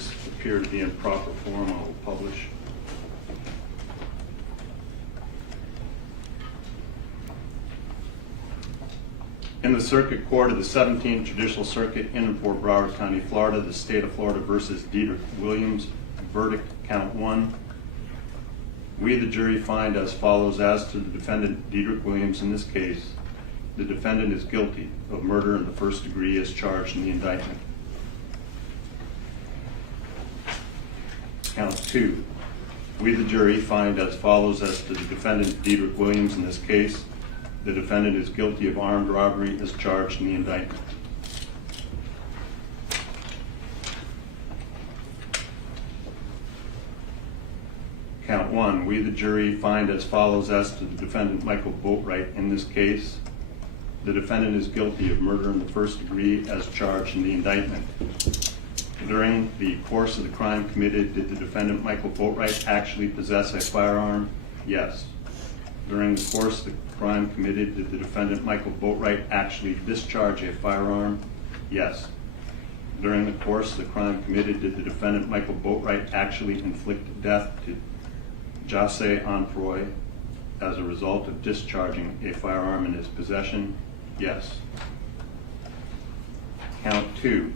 verdicts appear to be in proper form, I will publish. In the Circuit Court of the 17th Judicial Circuit in and for Broward County, Florida, the State of Florida versus Diedrich Williams, verdict count 1. We, the jury, find as follows as to the defendant Diedrich Williams in this case. The defendant is guilty of murder in the first degree as charged in the indictment. Count 2. We, the jury, find as follows as to the defendant Diedrich Williams in this case. The defendant is guilty of armed robbery as charged in the indictment. Count 1. We, the jury, find as follows as to the defendant Michael Boatwright in this case. The defendant is guilty of murder in the first degree as charged in the indictment. During the course of the crime committed, did the defendant Michael Boatwright actually possess a firearm? Yes. During the course of the crime committed, did the defendant Michael Boatwright actually discharge a firearm? Yes. During the course of the crime committed, did the defendant Michael Boatwright actually inflict death to Jose Onfroy as a result of discharging a firearm in his possession? Yes. Count 2.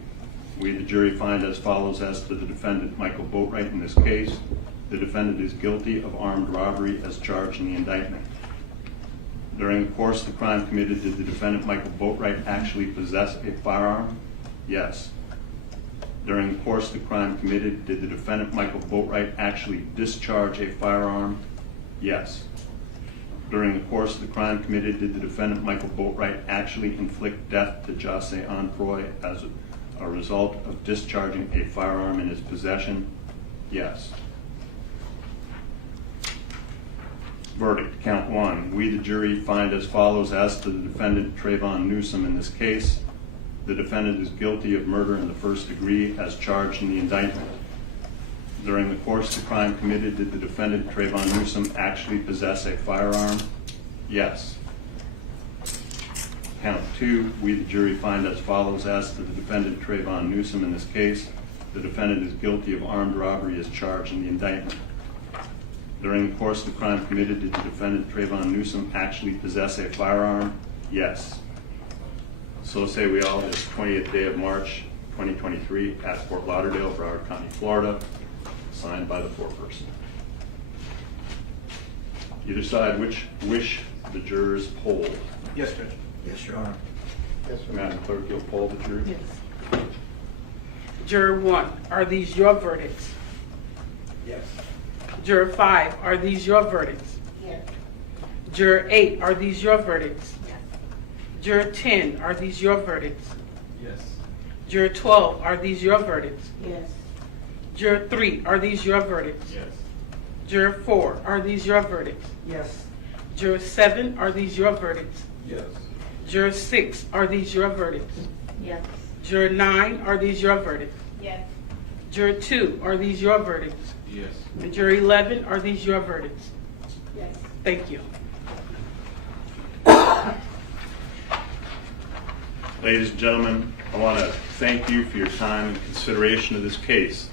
We, the jury, find as follows as to the defendant Michael Boatwright in this case. The defendant is guilty of armed robbery as charged in the indictment. During the course of the crime committed, did the defendant Michael Boatwright actually possess a firearm? Yes. During the course of the crime committed, did the defendant Michael Boatwright actually discharge a firearm? Yes. During the course of the crime committed, did the defendant Michael Boatwright actually inflict death to Jose Onfroy as a result of discharging a firearm in his possession? Yes. Verdict, count 1. We, the jury, find as follows as to the defendant Trayvon Newsom in this case. The defendant is guilty of murder in the first degree as charged in the indictment. During the course of the crime committed, did the defendant Trayvon Newsom actually possess a firearm? Yes. Count 2. We, the jury, find as follows as to the defendant Trayvon Newsom in this case. The defendant is guilty of armed robbery as charged in the indictment. During the course of the crime committed, did the defendant Trayvon Newsom actually possess a firearm? Yes. So say we all, this 20th day of March, 2023 at Fort Lauderdale, Broward County, Florida, signed by the foreperson. You decide which wish the jurors poll. Yes, Judge. Yes, Your Honor. Yes, Madam Clerk, you'll poll the jury? Yes. Juror 1, are these your verdicts? Yes. Juror 5, are these your verdicts? Yes. Juror 8, are these your verdicts? Yes. Juror 10, are these your verdicts? Yes. Juror 12, are these your verdicts? Yes. Juror 3, are these your verdicts? Yes. Juror 4, are these your verdicts? Yes. Juror 7, are these your verdicts? Yes. Juror 6, are these your verdicts? Yes. Juror 9, are these your verdicts? Yes. Juror 2, are these your verdicts? Yes. And Juror 11, are these your verdicts? Yes. Thank you. Ladies and gentlemen, I want to thank you for your time and consideration of this case.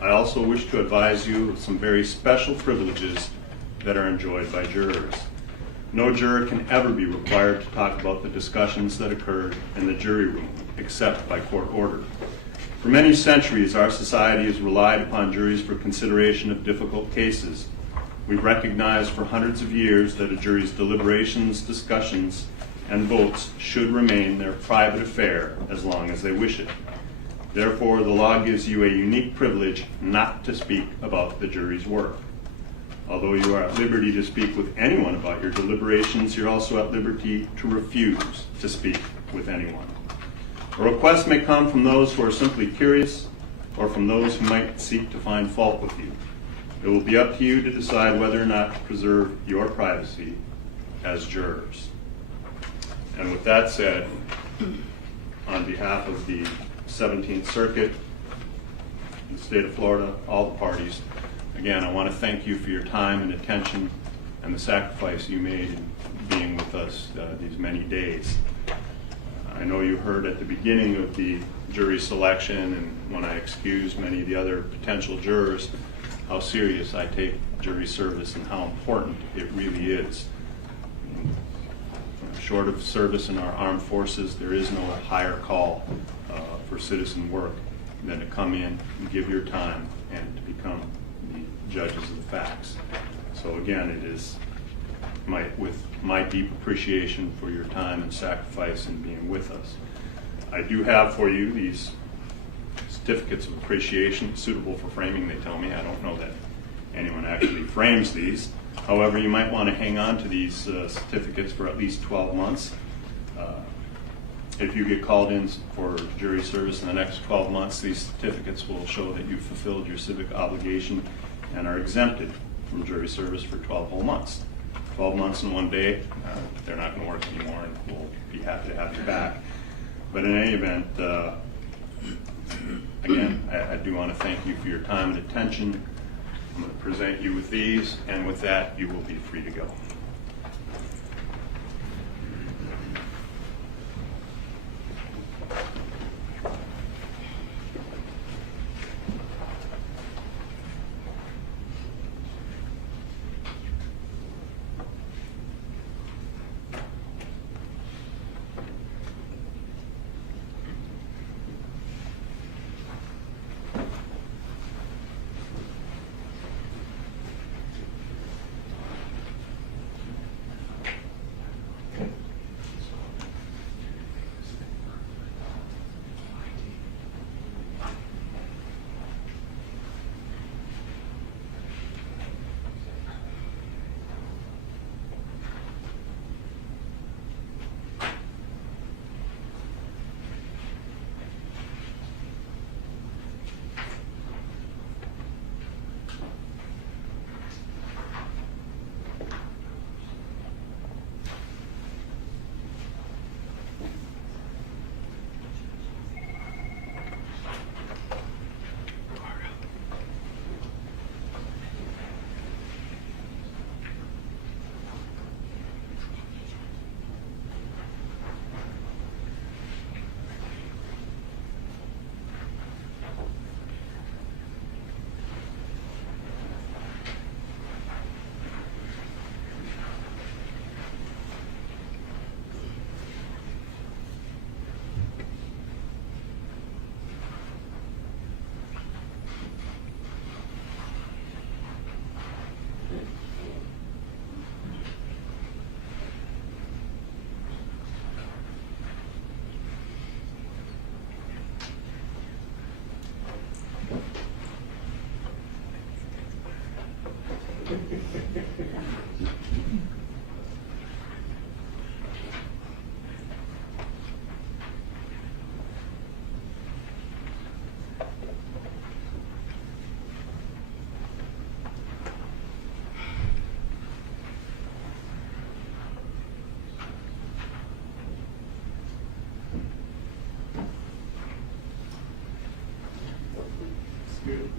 I also wish to advise you of some very special privileges that are enjoyed by jurors. No juror can ever be required to talk about the discussions that occurred in the jury room, except by court order. For many centuries, our society has relied upon juries for consideration of difficult cases. We've recognized for hundreds of years that a jury's deliberations, discussions, and votes should remain their private affair as long as they wish it. Therefore, the law gives you a unique privilege not to speak about the jury's work. Although you are at liberty to speak with anyone about your deliberations, you're also at liberty to refuse to speak with anyone. A request may come from those who are simply curious or from those who might seek to find fault with you. It will be up to you to decide whether or not to preserve your privacy as jurors. And with that said, on behalf of the 17th Circuit, the state of Florida, all the parties, again, I want to thank you for your time and attention and the sacrifice you made in being with us these many days. I know you heard at the beginning of the jury selection and when I excused many of the other potential jurors how serious I take jury service and how important it really is. Short of service in our armed forces, there is no higher call for citizen work than to come in and give your time and to become the judges of the facts. So again, it is with my deep appreciation for your time and sacrifice in being with us. I do have for you these certificates of appreciation suitable for framing, they tell me. I don't know that anyone actually frames these. However, you might want to hang on to these certificates for at least 12 months. If you get called in for jury service in the next 12 months, these certificates will show that you've fulfilled your civic obligation and are exempted from jury service for 12 whole months. 12 months and 1 day, they're not going to work anymore, and we'll be happy to have you back. But in any event, again, I do want to thank you for your time and attention. I'm going to present you with these, and with that, you will be free to go.